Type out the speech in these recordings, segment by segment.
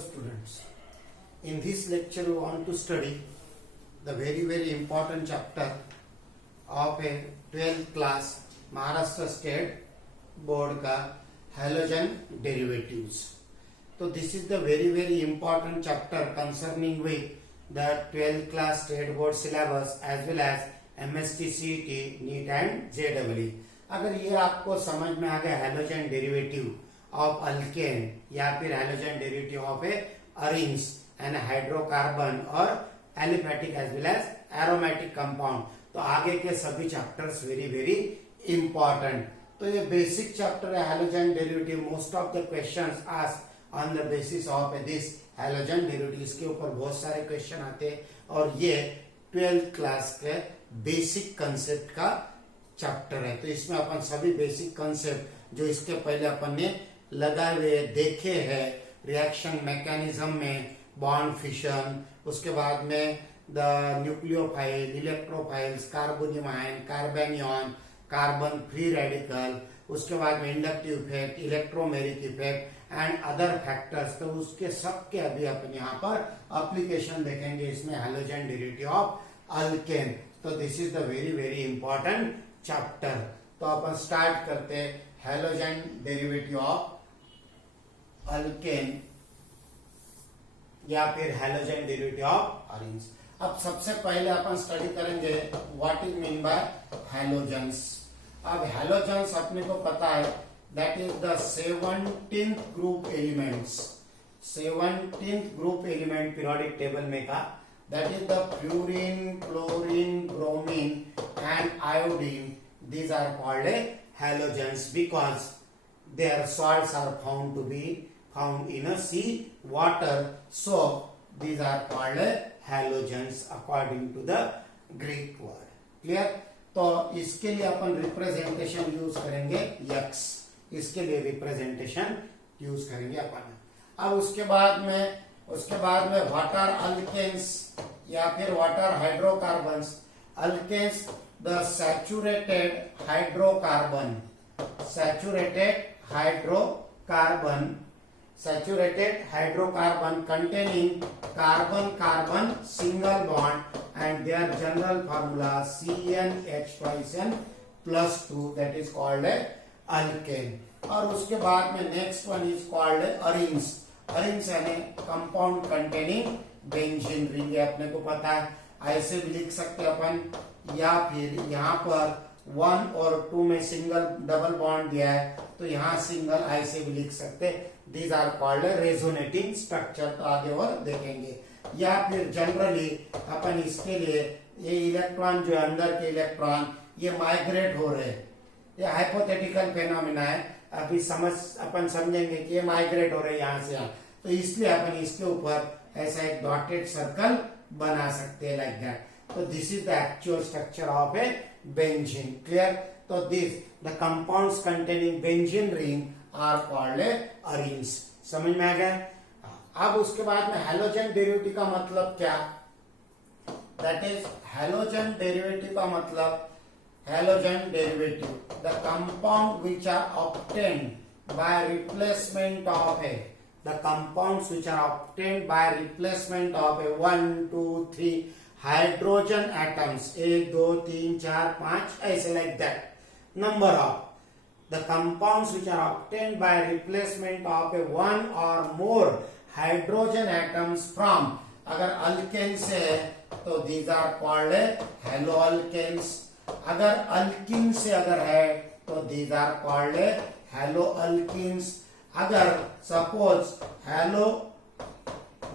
students, in this lecture we want to study the very important chapter of a 12th class Maharashtra State Board का halogen derivatives. So this is the very important chapter concerning with the 12th class State Board syllabus as well as MST CET, NEET and JEE. अगर ये आपको समझ में आ गया halogen derivative of alkane या फिर halogen derivative of a arenes and hydrocarbon और aliphatic as well as aromatic compound, तो आगे के सभी चैप्टर्स वेरी इंपॉर्टेंट. तो ये बेसिक चैप्टर है halogen derivative. Most of the questions asked on the basis of this halogen derivative. इसके ऊपर बहुत सारे क्वेश्चन आते हैं और ये 12th क्लास के बेसिक कंसेप्ट का चैप्टर है. तो इसमें अपन सभी बेसिक कंसेप्ट जो इसके पहले अपन ने लगाए हुए देखे हैं, रिएक्शन मैकेनिज्म में बॉन्ड फिशन, उसके बाद में the nucleophile, electrophiles, carbonium ion, carbanion, carbon free radical, उसके बाद में inductive effect, electromeric effect and other factors. तो उसके सबके अभी अपन यहाँ पर एप्लीकेशन देखेंगे इसमें हैलोजन डेरिवेटिव ऑफ अल्केन. तो this is the very important chapter. तो अपन स्टार्ट करते हैं हैलोजन डेरिवेटिव ऑफ अल्केन या फिर हैलोजन डेरिवेटिव ऑफ अरिन्स. अब सबसे पहले अपन स्टडी करेंगे what is mean bye halogens. अब हैलोजन्स अपने को पता है that is the 17th group elements. 17th group element periodic table में का that is the fluorine, chlorine, bromine and iodine. These are called halogens because their salts are found to be found in a sea water. So these are called halogens according to the Greek word. Clear? तो इसके लिए अपन representation use करेंगे X. इसके लिए representation use करेंगे अपन. अब उसके बाद में व्हाट आर अल्केन्स या फिर what are hydrocarbons. Alkanes the saturated hydrocarbon containing carbon single bond and their general formula CnH2n plus 2, that is called alkane. और उसके बाद में next one is called arenes. Arenes यानी कंपाउंड कंटेनिंग बेंजीन रिंग. अपने को पता है, ऐसे भी लिख सकते अपन या फिर यहाँ पर 1 और 2 में सिंगल डबल बॉन्ड दिया है तो यहाँ सिंगल ऐसे भी लिख सकते. These are called resonating structure. तो आगे और देखेंगे. या फिर जनरली अपन इसके लिए ये इलेक्ट्रॉन जो अंदर के इलेक्ट्रॉन ये माइग्रेट हो रहे हैं, ये हाइपोथेटिकल फेनोमेना है. अभी अपन समझेंगे कि ये माइग्रेट हो रहे हैं यहाँ से यहाँ, तो इसलिए अपन इसके ऊपर ऐसा एक डॉटेड सर्कल बना सकते हैं लाइक दैट. तो this is the actual structure of a benzene. Clear? तो this the compounds containing benzene ring are called arenes. समझ में आ गया? अब उसके बाद में हैलोजन डेरिवेटिव का मतलब क्या? दैट इज हैलोजन डेरिवेटिव का मतलब halogen derivative, the compound which are obtained by replacement of the compounds which are obtained by replacement of 1 2 3 hydrogen atoms, 1 2 3 4 5 ऐसे like that. Number of the compounds which are obtained by replacement of 1 or more hydrogen atoms from, अगर alkane से है तो these are called haloalkanes. अगर alkene से अगर है तो these are called halo alkenes. अगर सपोज हेलो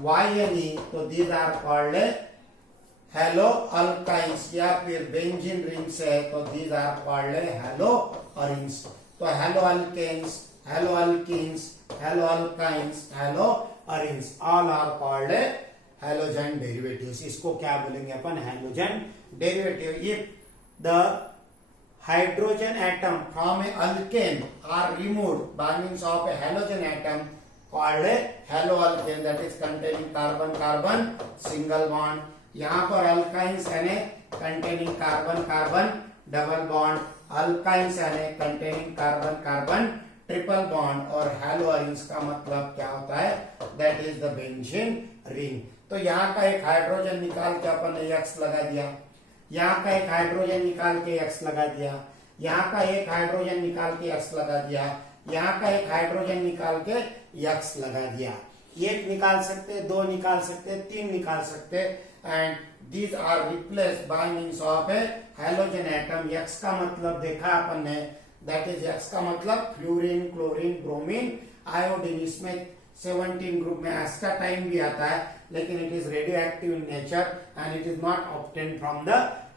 वायनी तो these are called halo alkynes. या फिर बेंजीन रिंग से है तो these are called halo arenes. तो halo alkanes, halo alkenes, halo alkynes, halo arenes all are called halogen derivatives. इसको क्या बोलेंगे अपन? Halogen derivative. ये the hydrogen atom from a alkane are removed by means of a halogen atom called a haloalkane, that is containing carbon single bond. यहाँ पर alkynes यानी containing carbon double bond, alkynes यानी containing carbon triple bond. और haloarines का मतलब क्या होता है? That is the benzene ring. तो यहाँ का एक हाइड्रोजन निकाल के अपन ने एक्स लगा दिया, यहाँ का एक हाइड्रोजन निकाल के एक्स लगा दिया, यहाँ का एक हाइड्रोजन निकाल के एक्स लगा दिया, यहाँ का एक हाइड्रोजन निकाल के एक्स लगा दिया। एक निकाल सकते, दो निकाल सकते, तीन निकाल सकते, and these are replaced by means of a halogen atom. X का मतलब देखा अपन ने, दैट इज एक्स का मतलब फ्लोरीन, क्लोरीन, ब्रोमीन, आयोडीन। इसमें 17 ग्रुप में एस्टाटाइन भी आता है, लेकिन it is radio active in nature and it is not obtain from the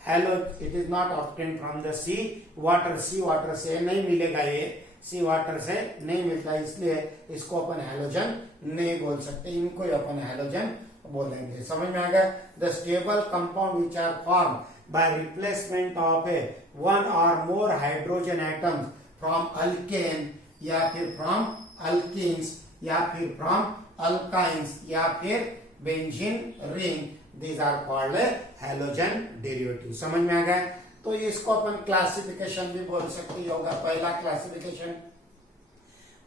it is not obtain from the sea water. Sea water से नहीं मिलेगा, ये सी वाटर से नहीं मिलता, इसलिए इसको अपन हैलोजन नहीं बोल सकते, इनको ही अपन हैलोजन बोलेंगे। समझ में आ गया? The stable compound which are form by replacement of a one और more hydrogen atoms from alkane या फिर फ्रॉम अल्कीन्स या फिर फ्रॉम अल्काइंस या फिर benzene ring, these are called halogen derivative। समझ में आ गया? तो इसको अपन क्लासिफिकेशन भी बोल सकते होगा। पहला classification,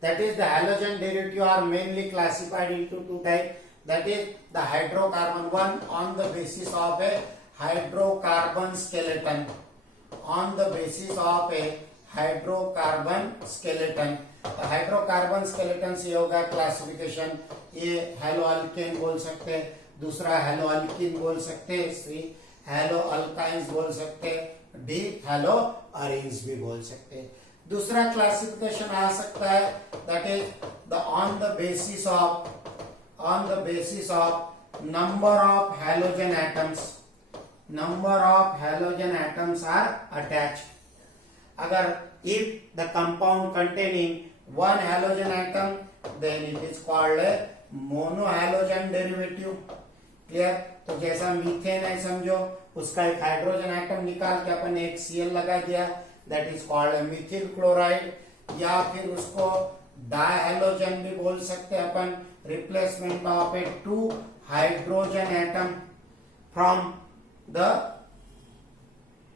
that is the halogen derivative are mainly classified into two types, that is the hydrocarbon one on the basis of a hydrocarbon skeleton, on the basis of a hydrocarbon skeleton। तो hydrocarbon skeleton से होगा classification. ये hello alkane बोल सकते, दूसरा hello alkene बोल सकते, सी hello alkynes बोल सकते, डी हेलो अरीन्स भी बोल सकते। दूसरा क्लासिफिकेशन आ सकता है, that is the on the basis of number of halogen atoms, number of halogen atoms are attached. अगर if the compound containing one halogen atom, then it is called a monohalogen derivative। Clear? तो जैसा methane है समझो, उसका एक hydrogen atom निकाल के अपन एक Cl लगा दिया, that is called a methyl chloride. या फिर उसको डायहेलोजन भी बोल सकते हैं अपन, replacement of a two hydrogen atom from the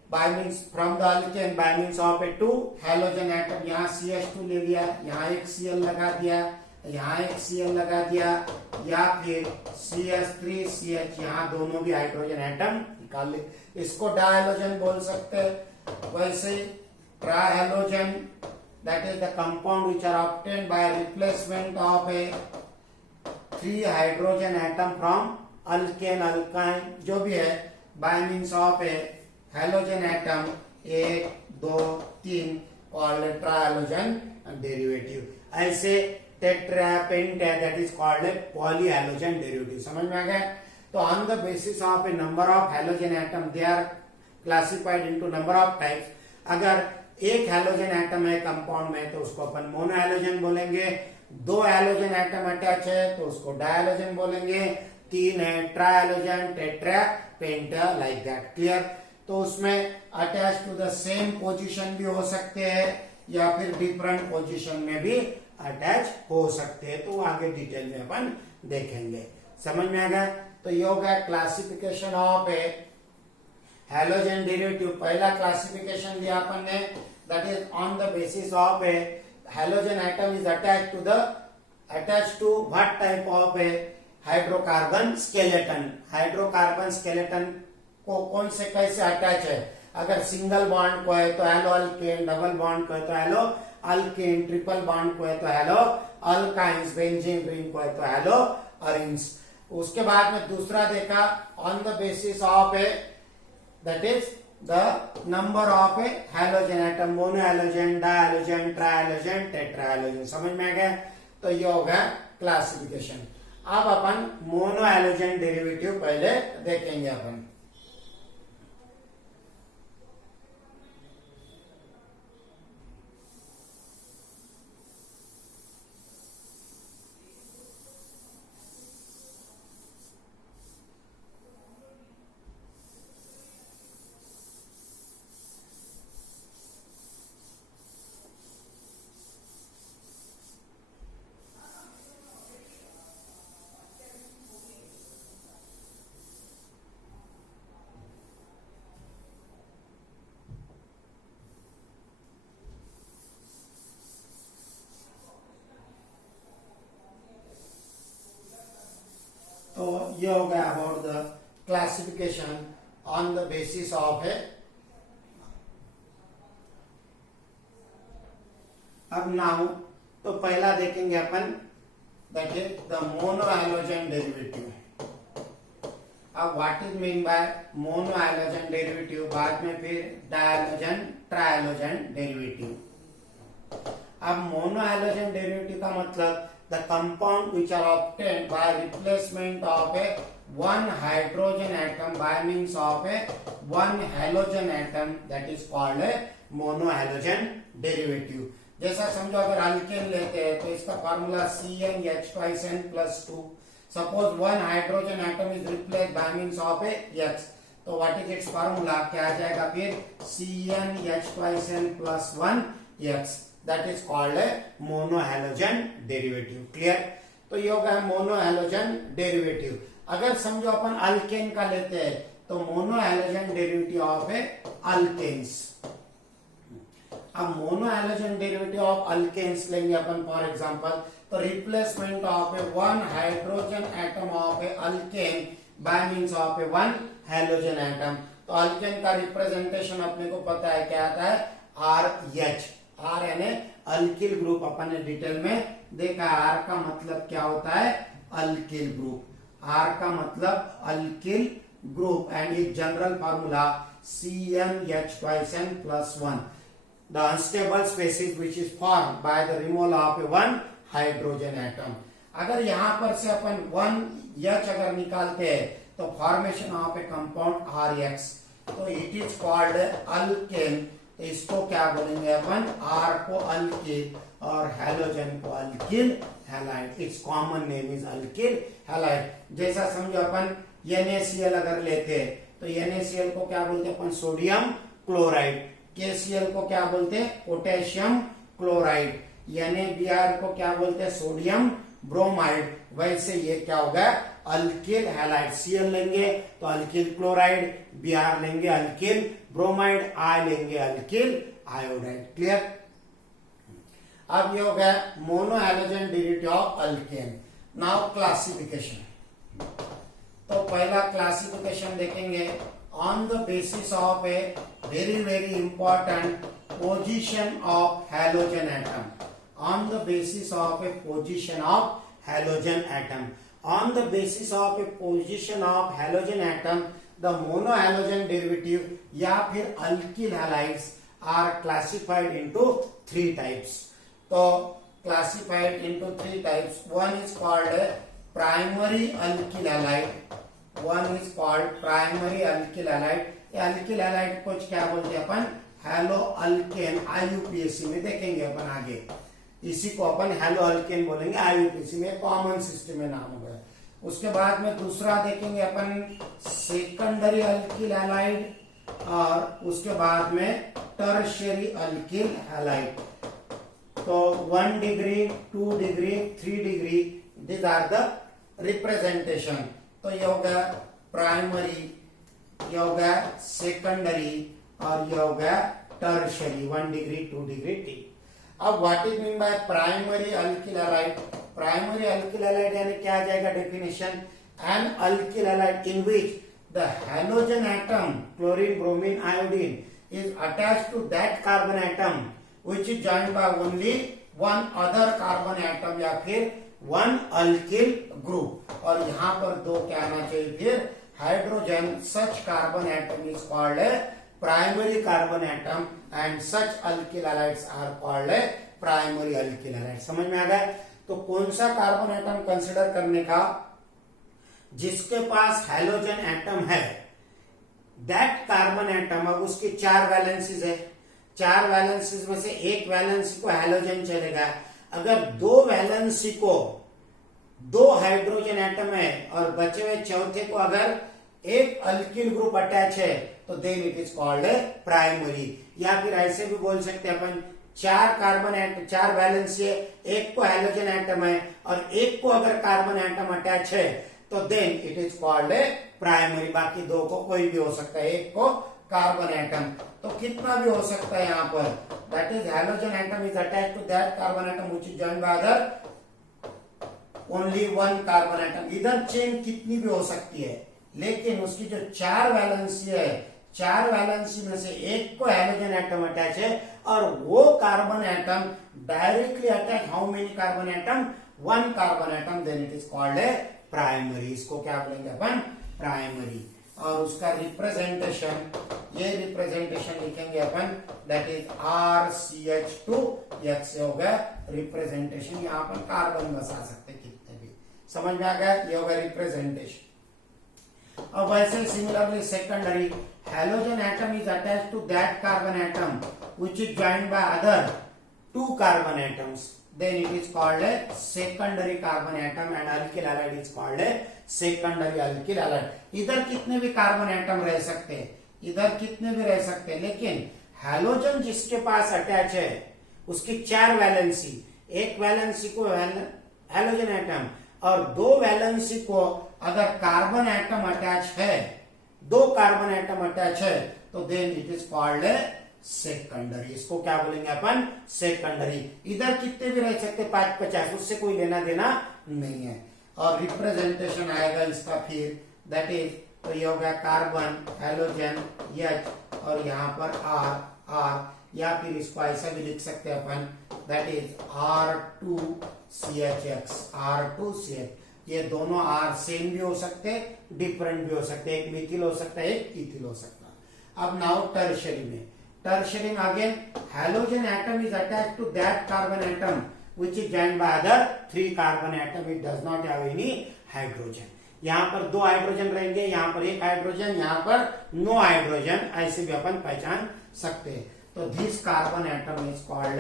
by means from the alkane by means of a two halogen atom। यहाँ CH2 ले लिया, यहाँ एक Cl लगा दिया, यहाँ एक Cl लगा दिया, या फिर CH3CH, यहाँ दोनों भी हाइड्रोजन एटम निकाल ले, इसको डायहेलोजन बोल सकते हैं। वैसे trihalogen, that is the compound which are obtained by replacement of a three hydrogen atom from alkane, alkyne जो भी है, by means of a halogen atom 1 2 3 called trihalogen derivative. ऐसे tetra, penta, that is called polyhalogen derivative. समझ में आ गया? तो on the basis of a number of halogen atom they are classified into number of types. अगर एक halogen atom है compound में तो उसको अपन मोनोहैलोजन बोलेंगे, दो हैलोजन एटम अटैच है तो उसको डायहेलोजन बोलेंगे, तीन है trihalogen, tetra, penta, like that. Clear? तो उसमें attach to the same position भी हो सकते हैं या फिर डिफरेंट पोजीशन में भी अटैच हो सकते हैं, तो आगे डिटेल में अपन देखेंगे। समझ में आ गया? तो ये हो गया classification of a halogen derivative. पहला क्लासिफिकेशन दिया अपन ने, that is on the basis of a halogen atom is attach to what type of a hydrocarbon skeleton. Hydrocarbon skeleton को कौन से कैसे अटैच है? अगर सिंगल बॉन्ड को है तो हेलो अल्केन, डबल बॉन्ड को है तो हेलो अल्केन, ट्रिपल बॉन्ड को है तो हेलो अल्काइंस, बेंजीन रिंग को है तो हेलो अरीन्स। उसके बाद में दूसरा देखा, on the basis of a that is the number of a halogen atom, monohalogen, dihalogen, trihalogen, tetrahalogen. समझ में आ गया? तो ये हो गया क्लासिफिकेशन। अब अपन मोनोहैलोजन डेरिवेटिव पहले देखेंगे अपन। तो ये हो गया about the classification on the basis of a. अब नाउ तो पहला देखेंगे अपन, that is the mono halogen derivative. अब what is mean by mono halogen derivative, बाद में फिर डायलोजन ट्रायलोजन डेरिवेटिव। अब मोनो हैलोजन डेरिवेटिव का मतलब the compound which are obtained by replacement of a one hydrogen atom by means of a one halogen atom, that is called a mono halogen derivative. जैसा समझो अगर alkane लेते हैं तो इसका formula CnH2n+2। Suppose one hydrogen atom is replace bye means of A X, तो what is it's formula, क्या आ जाएगा फिर CnH2n+1X, that is called a mono halogen derivative. Clear? तो ये हो गया मोनो हैलोजन डेरिवेटिव। अगर समझो अपन अल्केन का लेते हैं तो mono halogen derivative of a alkanes. अब mono halogen derivative of alkanes लेंगे अपन फॉर एग्जांपल, तो replacement of a one hydrogen atom of a alkane by means of a one halogen atom. तो अल्केन का रिप्रेजेंटेशन अपने को पता है क्या आता है, RH। R यानी अल्किल ग्रुप, अपन ने डिटेल में देखा। R का मतलब क्या होता है, अल्किल ग्रुप। R का मतलब alkyl group and is general formula CnH2n+1, the unstable species which is formed by the removal of a one hydrogen atom। अगर यहां पर से अपन 1H अगर निकालते हैं तो formation of A compound RX, तो इट इज कॉल्ड अल्केन। इसको क्या बोलेंगे अपन, R को अल्किल और हैलोजन को alkyl halide. It's common name is alkyl halide. जैसा समझो अपन NaCl अगर लेते हैं तो NaCl को क्या बोलते हैं अपन, सोडियम क्लोराइड। KCl को क्या बोलते हैं, पोटेशियम क्लोराइड। NaBr को क्या बोलते हैं, सोडियम ब्रोमाइड। वैसे ये क्या होगा, अल्किल हैलाइड। Cl लेंगे तो अल्किल क्लोराइड, Br लेंगे अल्किल ब्रोमाइड, I लेंगे अल्किल आयोडाइड। क्लियर? अब ये हो गया mono halogen derivative of alkane. Now classification. तो पहला क्लासिफिकेशन देखेंगे on the basis of A very important position of halogen atom, on the basis of a position of halogen atom, on the basis of a position of halogen atom, the monohalogen derivative या फिर alkyl halides are classified into three types। तो classified into three types, one is called primary alkyl halide, one is called primary alkyl halide। Alkyl halide को क्या बोलते हैं अपन, hello alkane. IUPAC में देखेंगे अपन आगे, इसी को अपन हेलो अल्केन बोलेंगे। IUPAC में कॉमन सिस्टम में नाम होगा। उसके बाद में दूसरा देखेंगे अपन सेकेंडरी अल्किल हैलाइड, और उसके बाद में टर्शियरी अल्किल हैलाइड। तो 1 degree, 2 degree, 3 degree, this are the representation. तो ये होगा प्राइमरी, ये हो गया सेकेंडरी, और ये हो गया टर्शियरी, 1 डिग्री, 2 डिग्री, T। अब what is mean by primary alkyl halide. Primary alkyl halide यानी क्या आ जाएगा definition, an alkyl halide in which the halogen atom chlorine bromine iodine is attached to that carbon atom which is joined by only one other carbon atom, या फिर one alkyl group. और यहाँ पर दो क्या आना चाहिए फिर, hydrogen, such carbon atom is called a primary carbon atom and such alkyl halides are called a primary alkyl halides। समझ में आ गया? तो कौन सा कार्बन एटम कंसिडर करने का, जिसके पास हैलोजन एटम है, दैट कार्बन एटम। अब उसकी 4 वैलेंसीज है, 4 वैलेंसीज में से एक वैलेंसी को हैलोजन चलेगा। अगर 2 वैलेंसी को 2 हाइड्रोजन एटम है और बचे हुए चौथे को अगर एक अल्किल ग्रुप अटैच है तो then it is called primary. या फिर ऐसे भी बोल सकते हैं अपन, 4 कार्बन एटम, 4 वैलेंसी है, एक को हैलोजन एटम है और एक को अगर कार्बन एटम अटैच है तो then it is called primary. बाकी 2 को कोई भी हो सकता है, एक को कार्बन एटम, तो कितना भी हो सकता है यहाँ पर, that is halogen atom is attach to that carbon atom which is joined by other only one carbon atom. इधर चेन कितनी भी हो सकती है, लेकिन उसकी जो 4 वैलेंसी है, 4 वैलेंसी में से एक को हैलोजन एटम अटैच है, और वो carbon atom directly attach how many carbon atom, 1 carbon atom, then it is called a primary. इसको क्या बोलेंगे अपन, प्राइमरी। और उसका रिप्रेजेंटेशन, ये रिप्रेजेंटेशन लिखेंगे अपन, दैट इज RCH2 X हो गया रिप्रेजेंटेशन। यहाँ पर कार्बन बसा सकते कितने भी, समझ में आ गया, ये होगा रिप्रेजेंटेशन। अब वैसे similarly secondary, halogen atom is attached to that carbon atom which is joined by other 2 carbon atoms, then it is called a secondary carbon atom, and alkyl halide is called a secondary alkyl halide। इधर कितने भी carbon atom रह सकते हैं, इधर कितने भी रह सकते हैं, लेकिन हैलोजन जिसके पास अटैच है उसकी 4 वैलेंसी, एक वैलेंसी को हैलोजन एटम और 2 वैलेंसी को अगर कार्बन एटम अटैच है, 2 कार्बन एटम अटैच है, तो then it is called a secondary. इसको क्या बोलेंगे अपन, सेकेंडरी। इधर कितने भी रह सकते 5-50, उससे कोई लेना देना नहीं है। और रिप्रेजेंटेशन आएगा इसका फिर, दैट इज, तो ये हो गया कार्बन, हैलोजन H, और यहाँ पर R, या फिर इसको ऐसा भी लिख सकते हैं अपन, दैट इज R2CHX, R2CH। ये दोनों R सेम भी हो सकते, डिफरेंट भी हो सकते, एक मिथिल हो सकता है, एक इथिल हो सकता है। अब नाउ टर्शियरी में, टर्शियरी में again halogen atom is attached to that carbon atom which is joined by other 3 carbon atom, it does not have any hydrogen। यहाँ पर 2 हाइड्रोजन रहेंगे, यहाँ पर 1 हाइड्रोजन, यहाँ पर नो हाइड्रोजन, ऐसे भी अपन पहचान सकते हैं। तो this carbon atom is called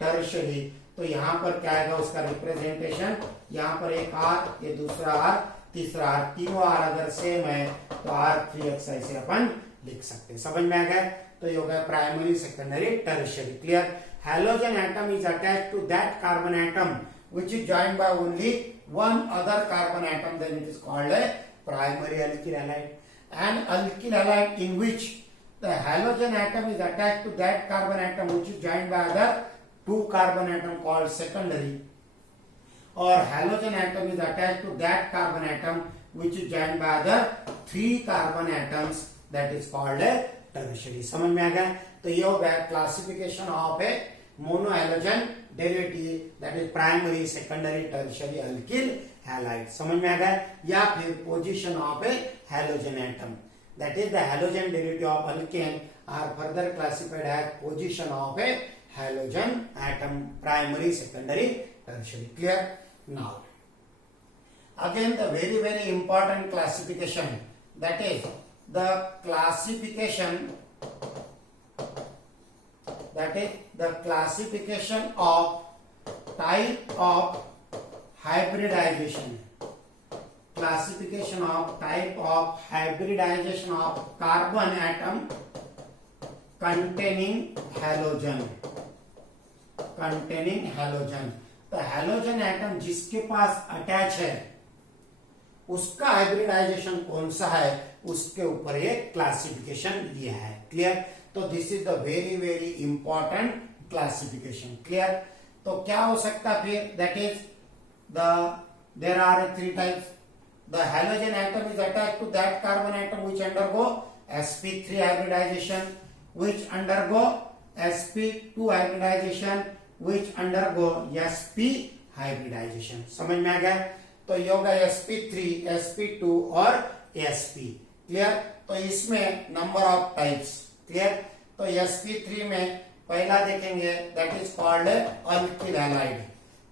tertiary. तो यहाँ पर क्या आएगा उसका रिप्रेजेंटेशन, यहाँ पर एक R, ये दूसरा R, तीसरा R, तीनों R अगर सेम है तो R3X ऐसे अपन लिख सकते हैं। समझ में आ गया, तो ये हो गया primary, secondary, tertiary. Clear. Halogen atom is attached to that carbon atom which is joined by only one other carbon atom, then it is called a primary alkyl halide। And alkyl halide in which the halogen atom is attached to that carbon atom which is joined by other 2 carbon atom called secondary, or halogen atom is attached to that carbon atom which is joined by other 3 carbon atoms, that is called a tertiary. समझ में आ गया। तो ये हो गया classification of a mono halogen derivative, that is primary, secondary, tertiary alkyl halide. समझ में आ गया। या फिर position of a halogen atom, that is the halogen derivative of alkane are further classified as position of a halogen atom, primary, secondary, tertiary. Clear. Now again the very very important classification, that is the classification, that is the classification of type of hybridization, classification of type of hybridization of carbon atom containing halogen, containing halogen। तो halogen atom जिसके पास attach है उसका hybridisation कौन सा है, उसके ऊपर ये क्लासिफिकेशन दिया है। क्लियर। तो this is the very very important classification. Clear. तो क्या हो सकता है फिर, that is there are 3 types. The halogen atom is attached to that carbon atom which undergo sp3 hybridization, which undergo sp2 hybridization, which undergo sp hybridization। समझ में आ गया। तो ये होगा sp3, sp2 और sp। क्लियर। तो इसमें नंबर ऑफ टाइप्स। क्लियर। तो sp3 में पहला देखेंगे, that is called alkyl halide.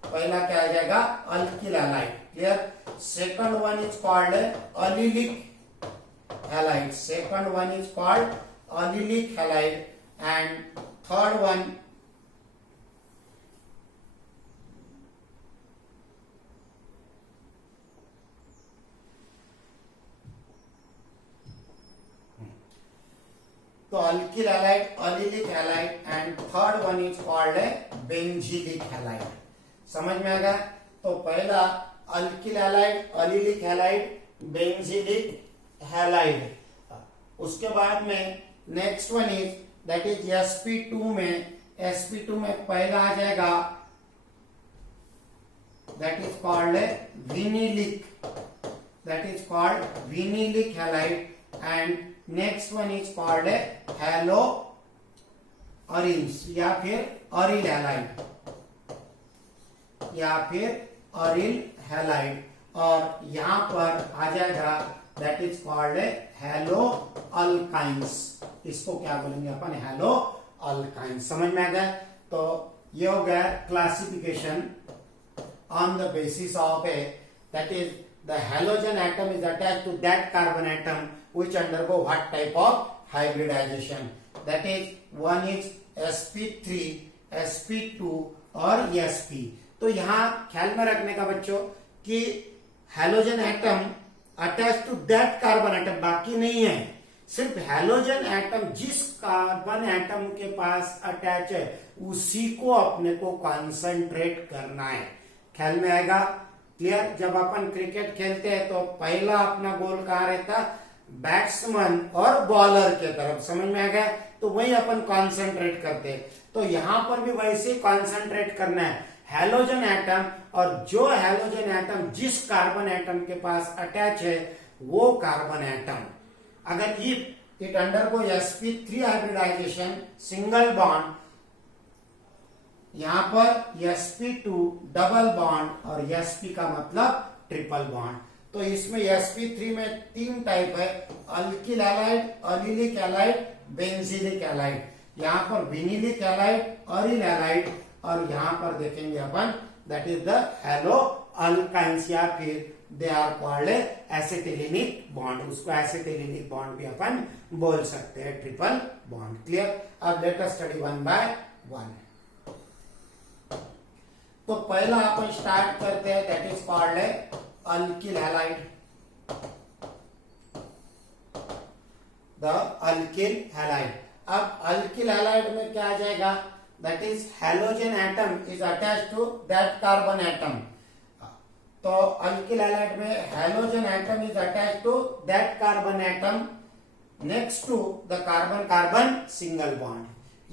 पहला क्या आ जाएगा, alkyl halide. Clear. Second one is called allylic halide, second one is called allylic halide, and third one तो alkyl halide, allylic halide, and third one is called benzylic halide. समझ में आ गया। तो पहला alkyl halide, allylic halide, benzylic halide. उसके बाद में next one is that is sp2 में, sp2 में पहला आ जाएगा that is called a vinylic, that is called vinylic halide, and next one is called a haloaryls या फिर aryl halide, या फिर aryl halide, और यहां पर आ जाएगा that is called a haloalkynes, इसको क्या बोलेंगे अपन, haloalkynes। समझ में आ गया? तो ये हो गया classification on the basis of a, that is the halogen atom is attached to that carbon atom which undergo what type of hybridization, that is one is sp3, sp2 और sp। तो यहाँ ख्याल में रखने का बच्चों कि halogen atom attach to that carbon atom, बाकी नहीं है, सिर्फ हैलोजन एटम जिस कार्बन एटम के पास अटैच है उसी को अपने को कॉन्सेंट्रेट करना है। ख्याल में आएगा? क्लियर? जब अपन क्रिकेट खेलते हैं तो पहला अपना गोल कहाँ रहता, बैट्समैन और बॉलर के तरफ। समझ में आ गया? तो वही अपन कॉन्सेंट्रेट करते हैं। तो यहां पर भी वैसे कॉन्सेंट्रेट करना है हैलोजन एटम, और जो हैलोजन एटम जिस कार्बन एटम के पास अटैच है वो कार्बन एटम, अगर it undergo sp3 hybridization single bond, यहां पर sp2 डबल बॉन्ड और sp का मतलब ट्रिपल बॉन्ड। तो इसमें sp3 में तीन टाइप है, alkyl halide, allylic halide, benzylic halide. यहां पर विनिलिक हैलाइड, अरिल हैलाइड, और यहां पर देखेंगे अपन दैट इज द हैलोअल्काइंस, या फिर they are called acetylenic bond, उसको एसिटिलिनिक बॉन्ड भी अपन बोल सकते हैं, ट्रिपल बॉन्ड। क्लियर? अब let us study one by one. तो पहला अपन स्टार्ट करते हैं, that is called alkyl halide, the alkyl halide. अब अल्किल हैलाइड में क्या आ जाएगा, that is halogen atom is attached to that carbon atom. तो अल्किल हैलाइड में halogen atom is attached to that carbon atom next to the carbon carbon single bond,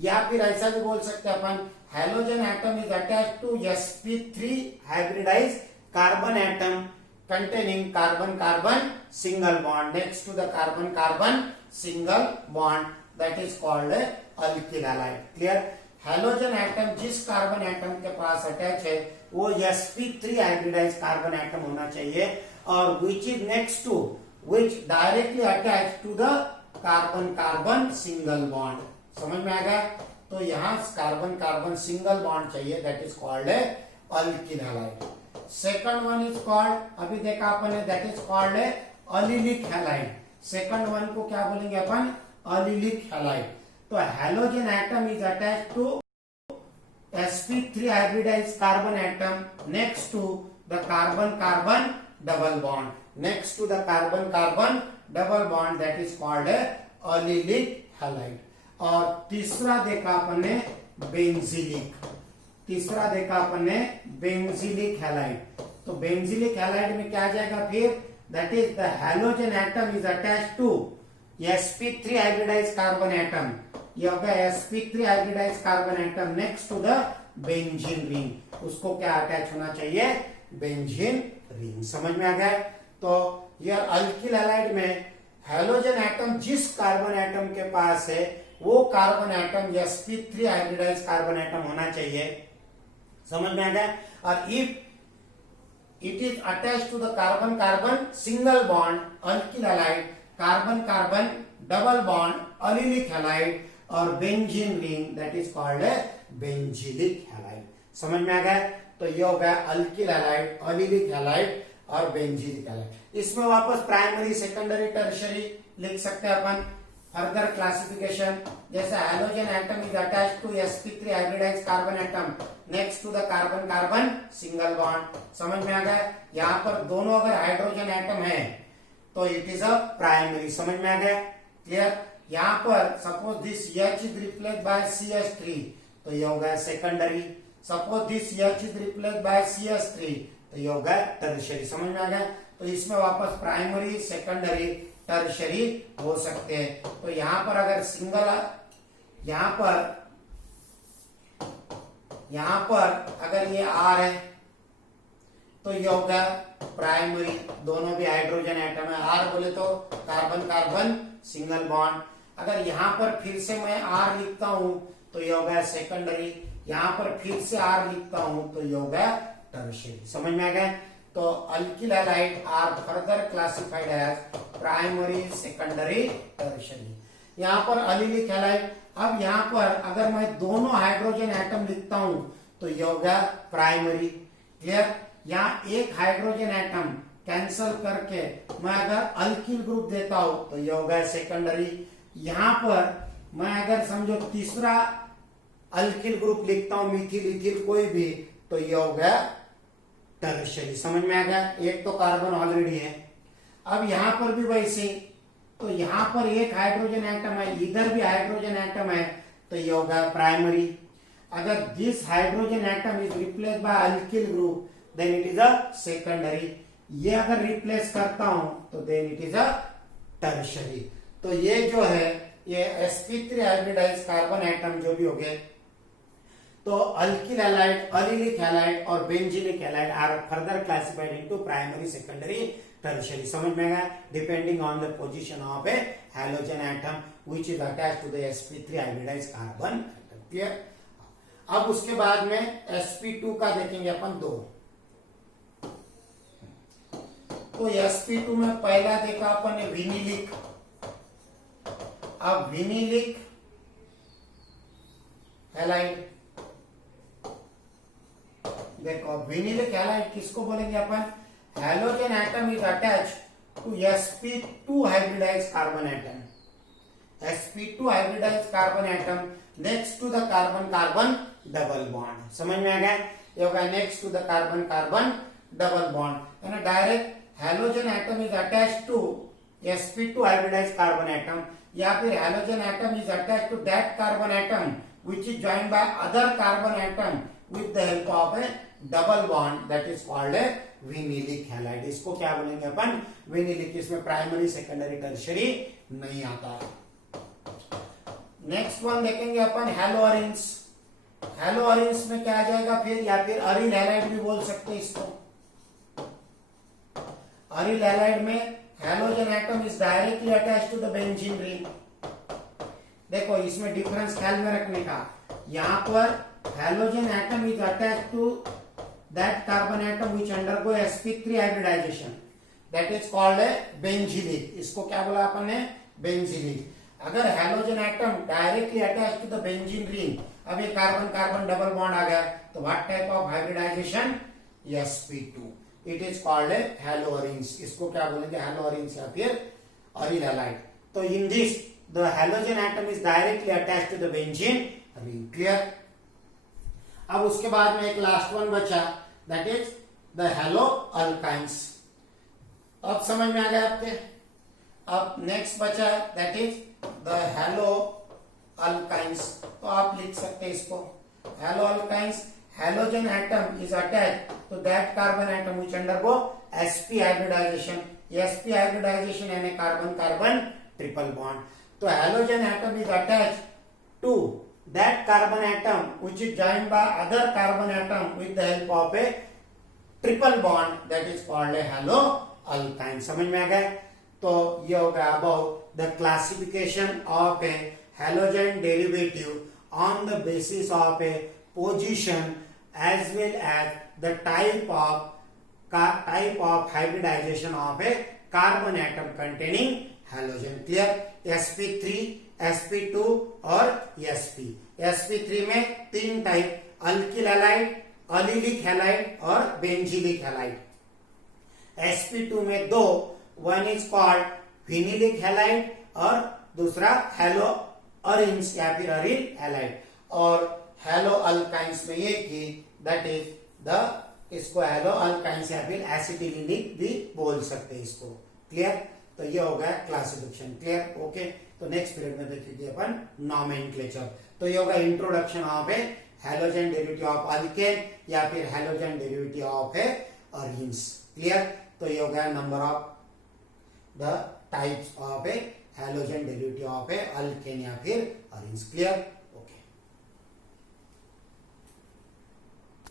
या फिर ऐसा भी बोल सकते हैं अपन halogen atom is attached to sp3 hybridized carbon atom containing carbon carbon single bond next to the carbon carbon single bond, that is called a alkyl halide। Clear? Halogen atom जिस carbon atom के पास attach है वो sp3 hybridize carbon atom होना चाहिए, और which is next to, which directly attach to the carbon carbon single bond. समझ में आ गया? तो यहाँ कार्बन कार्बन सिंगल बॉन्ड चाहिए, that is called a alkyl halide. Second one is called, अभी देखा अपन ने, that is called a allylic halide. Second one को क्या बोलेंगे अपन, अलिलिक हैलाइड। तो halogen atom is attach to sp3 hybridize carbon atom next to the carbon carbon double bond, next to the carbon carbon double bond, that is called a allylic halide. और तीसरा देखा अपन ने benzylic, तीसरा देखा अपन ने बेंजीलिक हैलाइड। तो बेंजीलिक हैलाइड में क्या आ जाएगा फिर, that is the halogen atom is attached to sp3 hybridize carbon atom, ये होगा sp3 hybridize carbon atom next to the benzene ring, उसको क्या अटैच होना चाहिए, बेंजीन रिंग। समझ में आ गया? तो यह अल्किल हैलाइड में हैलोजन एटम जिस कार्बन एटम के पास है वो carbon atom sp3 hybridize carbon atom होना चाहिए। समझ में आ गया? और if it is attach to the carbon carbon single bond alkyl halide, carbon carbon double bond allylic halide, और benzene ring, that is called a benzylic halide. समझ में आ गया? तो ये हो गया अल्किल हैलाइड, अलिलिक हैलाइड और बेंजीलिक हैलाइड। इसमें वापस प्राइमरी सेकेंडरी टर्शियरी लिख सकते हैं अपन। फर्दर क्लासिफिकेशन, जैसे halogen atom is attached to sp3 hybridize carbon atom next to the carbon carbon single bond. समझ में आ गया? यहाँ पर दोनों अगर हाइड्रोजन एटम है तो इट इज अ प्राइमरी। समझ में आ गया? क्लियर? यहाँ पर suppose this H is replace bye CH3, तो ये हो गया secondary. Suppose this H is replace bye CH3, तो ये हो गया टर्शियरी। समझ में आ गया? तो इसमें वापस प्राइमरी सेकेंडरी टर्शियरी हो सकते हैं। तो यहाँ पर अगर सिंगल, यहाँ पर अगर ये R है, तो ये होगा प्राइमरी, दोनों भी हाइड्रोजन एटम है। आर बोले तो कार्बन कार्बन सिंगल बॉन्ड। अगर यहाँ पर फिर से मैं आर लिखता हूं तो ये होगा सेकेंडरी, यहाँ पर फिर से आर लिखता हूं तो ये होगा टर्शियरी। समझ में आ गया? तो alkyl halide are further classified as primary, secondary, tertiary. यहाँ पर अलिलिक हैलाइड, अब यहाँ पर अगर मैं दोनों हाइड्रोजन एटम लिखता हूं तो ये होगा प्राइमरी। क्लियर? यहाँ एक हाइड्रोजन एटम कैंसल करके मैं अगर अल्किल ग्रुप देता हूं तो ये होगा सेकेंडरी। यहाँ पर मैं अगर समझो तीसरा अल्किल ग्रुप लिखता हूं, मिथिल इथिल कोई भी, तो ये होगा टर्शियरी। समझ में आ गया? एक तो कार्बन ऑलरेडी है। अब यहां पर भी वैसे, तो यहां पर एक हाइड्रोजन एटम है, इधर भी हाइड्रोजन एटम है, तो ये होगा प्राइमरी। अगर this hydrogen atom is replace by alkyl group then it is a secondary. ये अगर रिप्लेस करता हूं तो then it is a tertiary. तो ये जो है ये sp3 हाइब्रिडाइज कार्बन एटम जो भी हो गए, तो अल्किल हैलाइड, अलिलिक हैलाइड और benzylic halide are further classified into primary, secondary, tertiary. समझ में आएगा? Depending on the position of a halogen atom which is attached to the sp3 hybridize carbon atom. Clear? अब उसके बाद में sp2 का देखेंगे अपन दो। तो sp2 में पहला देखा अपन ने विनिलिक। अब विनिलिक हैलाइड देखो, विनिलिक हैलाइड किसको बोलेंगे अपन? Halogen atom is attached to sp2 hybridize carbon atom. sp2 hybridize carbon atom next to the carbon carbon double bond. समझ में आ गया? ये होगा next to the carbon carbon double bond. यानी direct halogen atom is attached to sp2 hybridize carbon atom, या फिर halogen atom is attached to that carbon atom which is joined by other carbon atom with the help of a double bond, that is called a vinylic halide. इसको क्या बोलेंगे अपन? विनिलिक। इसमें primary, secondary, tertiary नहीं आता। Next one देखेंगे अपन हेलोअरिन्स। हेलोअरिन्स में क्या आ जाएगा फिर, या फिर अरिल हैलाइड भी बोल सकते हैं इसको। अरिल हैलाइड में halogen atom is directly attached to the benzene ring. देखो इसमें डिफरेंस ख्याल में रखने का, यहां पर halogen atom is attached to that carbon atom which undergo sp3 hybridization, that is called a benzylic. इसको क्या बोला अपन ने? बेंजीलिक। अगर halogen atom directly attached to the benzene ring, अब ये कार्बन कार्बन डबल बॉन्ड आ गया, तो what type of hybridisation? sp2। It is called a haloarenes. इसको क्या बोलेंगे? हेलोअरिन्स या फिर अरिल हैलाइड। तो in this the halogen atom is directly attached to the benzene ring. Clear? अब उसके बाद में एक लास्ट वन बचा, that is the haloalkynes। अब समझ में आ गया आपके? अब नेक्स्ट बचा that is the haloalkynes। तो आप लिख सकते हैं इसको haloalkynes। halogen atom is attached to that carbon atom which undergo sp hybridization। sp hybridization यानी कार्बन कार्बन ट्रिपल बॉन्ड। तो halogen atom is attached to that carbon atom which is joined by other carbon atom with the help of a triple bond, that is called a haloalkyne। समझ में आ गया? तो ये होगा about the classification of a halogen derivative on the basis of a position as well as the type of hybridization of a carbon atom containing halogen। Clear? sp3, sp2 और sp। sp3 में तीन type, alkyl halide, allylic halide और benzylic halide. sp2 में दो, one is called विनिलिक halide और दूसरा हेलोअरिन्स या फिर अरिल हैलाइड। और हेलोअल्काइंस में ये की दैट इज द, इसको हेलोअल्काइंस या फिर एसिटिलिनिक भी बोल सकते हैं इसको। क्लियर? तो ये हो गया क्लासिफिकेशन। क्लियर? ओके। तो नेक्स्ट पीरियड में देखिए अपन नॉमेनक्लेचर। तो ये होगा introduction of a halogen derivative of alkane या फिर halogen derivative of a arenes. Clear? तो ये हो गया number of the types of a halogen derivative of a alkane या फिर अरिन्स। क्लियर?